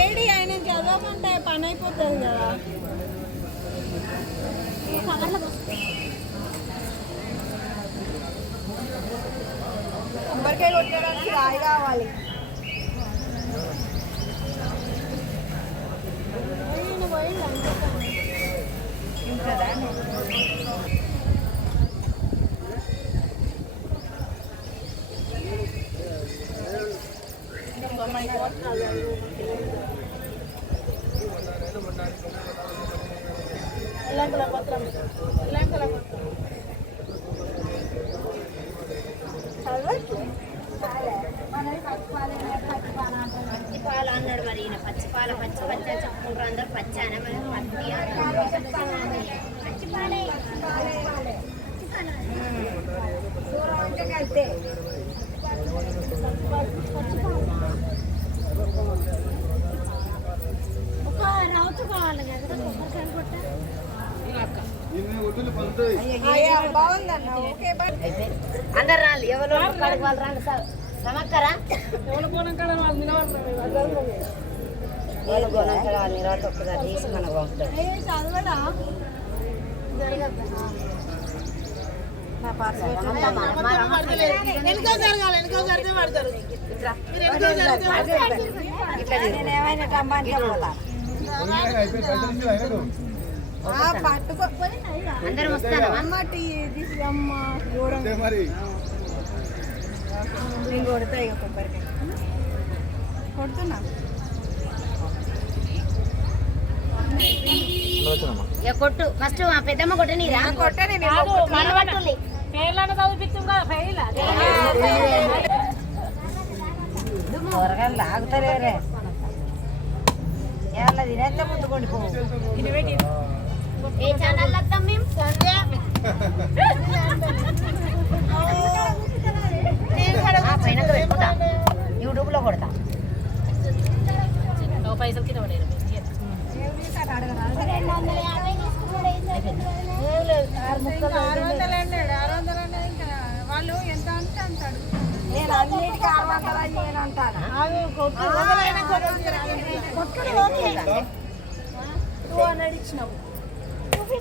AD ఆయన చదవకుంటే పని అయిపోతుంది కదా. కొబ్బరికాయ కొట్టడానికి రాయి కావాలి పోయిండు, పచ్చి పాలు అన్నాడు మరి ఈయన. పచ్చి పాల పచ్చి పచ్చి చెప్పుకుంటారు అందరు. పచ్చి అనే అని. పచ్చి పాలే. ఒక అందరు రాళ్ళు ఎవరు కడుగు వాళ్ళు రాండి సార్ సమక్కరా ఎవరు పోనం కాడ వాళ్ళు నిలబడతారు నేను గొనంకర వాళ్ళ నిలబడి ఒక్కసారి తీసి మనకు పంపుతాడు ఏ చదవడా జరగద్దా వెనుక జరగాలి వెనుక జరిగితే పడతారు మీరు వెనుక జరిగితే అందరం టీ నేను కొడతా ఇక కొబ్బరికాయ. కొడుతున్నా. కొట్టు. ఫస్ట్ మా పెద్దమ్మ కొట్టనీరా కొట్టని పేర్లను కదా త్వరగా లాగుతలేరే. ఏమన్నా తినేస్తే ముందుకోండి పో ఏ ఛానల్ వస్తాం మేము? యూట్యూబ్లో కొడతా. పైసలు కింద ముక్కలు వాళ్ళు ఎంత అంటే అంటాడు నేను అన్నిటికీ ఆరు వందలు అని నేను అంటాను. కొట్టుడు. టూ హండ్రెడ్ ఇచ్చినావు two fifty two fifty two fifty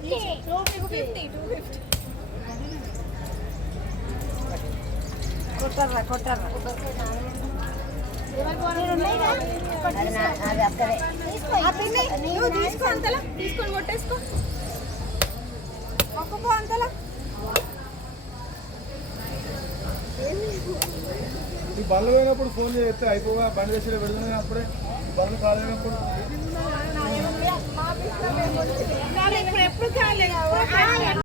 కొట్టర్రా కొట్టర్రా అది అక్కడే నువ్వు తీసుకో అంతలా తీసుకొని కొట్టేసుకో ఒక్కపో అంతలా ఈ బండ్లు పోయినప్పుడు ఫోన్ చేస్తే అయిపోగా బండి చేసి వెళ్ళినప్పుడే అప్పుడే. బండ్లు కాలేనప్పుడు 我看见了我看见了